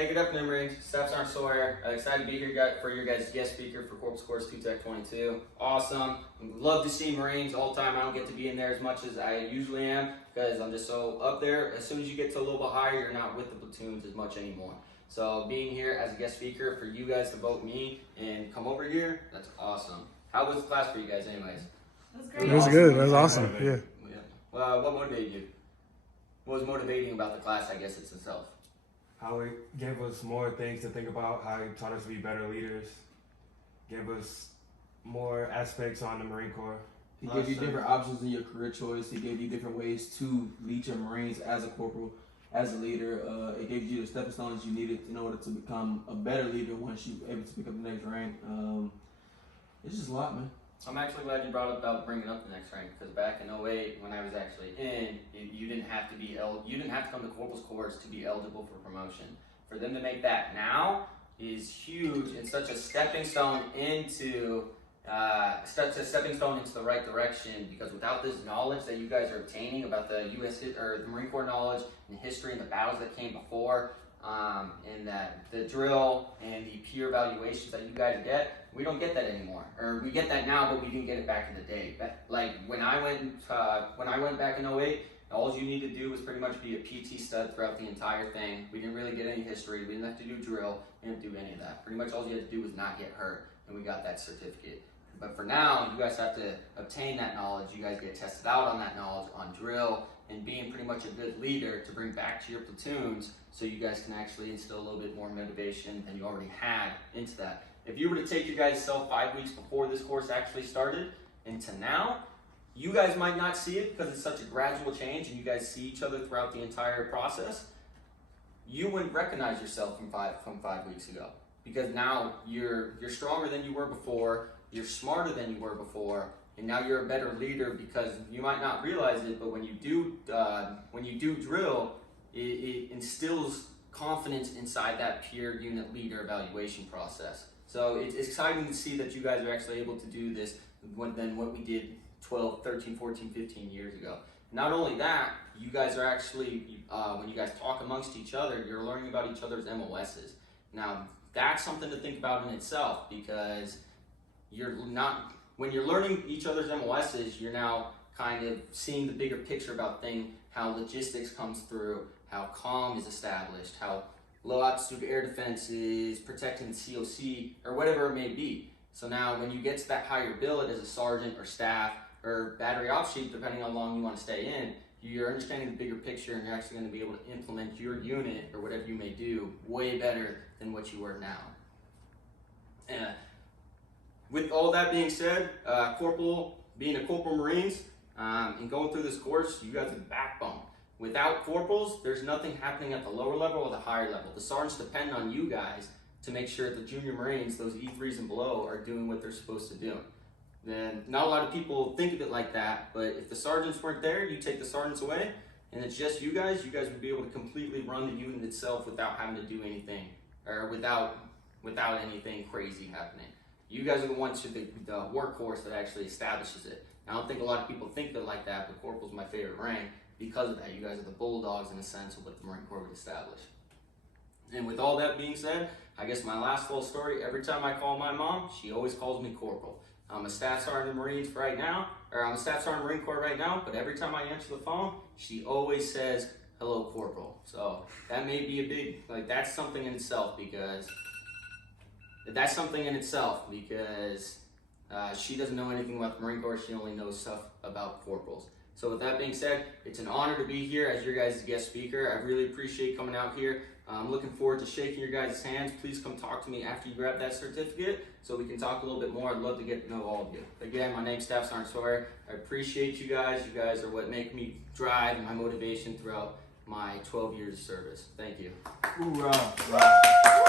Hey, good afternoon, Marines. Staff Sergeant Sawyer. Excited to be here for your guys' guest speaker for Corporals Course 2-Tech-22. Awesome. Love to see Marines all the time. I don't get to be in there as much as I usually am because I'm just so up there. As soon as you get to a little bit higher, you're not with the platoons as much anymore. So being here as a guest speaker for you guys to vote me and come over here, that's awesome. How was the class for you guys anyways? It was great. It was good. That was awesome. Yeah. Well, what motivated you? What was motivating about the class, I guess, itself? How it gave us more things to think about, how it taught us to be better leaders, gave us more aspects on the Marine Corps. He gave you different options in your career choice. He gave you different ways to lead your Marines as a corporal, as a leader. It gave you the stepping stones you needed in order to become a better leader once you were able to pick up the next rank. It's just a lot, man. I'm actually glad you brought up about bringing up the next rank because back in 08, when I was actually in, you didn't have to come to Corporals Course to be eligible for promotion. For them to make that now is huge and such a stepping stone into the right direction. Because without this knowledge that you guys are obtaining about the the Marine Corps knowledge and history and the battles that came before, and that the drill and the peer evaluations that you guys get, we don't get that anymore. Or we get that now, but we didn't get it back in the day. Like when I went back in 08, all you need to do was pretty much be a PT stud throughout the entire thing. We didn't really get any history. We didn't have to do drill. We didn't do any of that. Pretty much all you had to do was not get hurt, and we got that certificate. But for now, you guys have to obtain that knowledge. You guys get tested out on that knowledge on drill and being pretty much a good leader to bring back to your platoons so you guys can actually instill a little bit more motivation than you already had into that. If you were to take your guys' self 5 weeks before this course actually started and to now, you guys might not see it because it's such a gradual change and you guys see each other throughout the entire process. You wouldn't recognize yourself from five weeks ago because now you're stronger than you were before, you're smarter than you were before, and now you're a better leader because you might not realize it, but when you do drill, it instills confidence inside that peer unit leader evaluation process. So it's exciting to see that you guys are actually able to do this than what we did 12, 13, 14, 15 years ago. Not only that, you guys are actually, when you guys talk amongst each other, you're learning about each other's MOSs. Now, that's something to think about in itself because when you're learning each other's MOSs, you're now kind of seeing the bigger picture about how logistics comes through, how comm is established, how low altitude air defense is protecting the COC, or whatever it may be. So now when you get to that higher billet as a sergeant or staff or battery ops chief, depending on how long you want to stay in, you're understanding the bigger picture and you're actually going to be able to implement your unit or whatever you may do way better than what you are now. With all that being said, being a Corporal Marines and going through this course, you guys are the backbone. Without corporals, there's nothing happening at the lower level or the higher level. The sergeants depend on you guys to make sure the junior Marines, those E3s and below, are doing what they're supposed to do. Then not a lot of people think of it like that, but if the sergeants weren't there, you take the sergeants away, and it's just you guys would be able to completely run the unit itself without having to do anything, or without anything crazy happening. You guys are the ones who the workhorse that actually establishes it. I don't think a lot of people think of it like that, but Corporal's my favorite rank because of that. You guys are the bulldogs in a sense of what the Marine Corps would establish. And with all that being said, I guess my last little story, every time I call my mom, she always calls me Corporal. I'm a Staff Sergeant in the Marines right now, or I'm a Staff Sergeant in the Marine Corps right now, but every time I answer the phone, she always says, "Hello, Corporal." So that may be a big, that's something in itself because she doesn't know anything about the Marine Corps. She only knows stuff about corporals. So with that being said, it's an honor to be here as your guys' guest speaker. I really appreciate coming out here. I'm looking forward to shaking your guys' hands. Please come talk to me after you grab that certificate so we can talk a little bit more. I'd love to get to know all of you. Again, my name's Staff Sergeant Sawyer. I appreciate you guys. You guys are what make me drive and my motivation throughout my 12 years of service. Thank you. Hoorah.